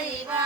一半。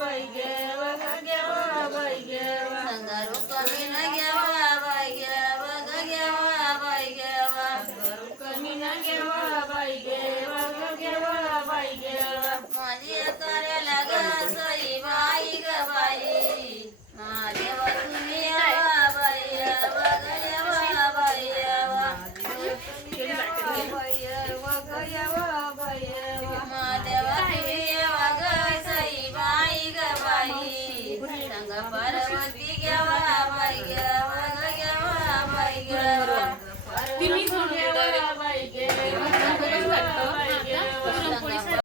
ભાઈ ગેવ ગેવ ભાઈ ગેવ સંગરો કરીને परवती घ्यावा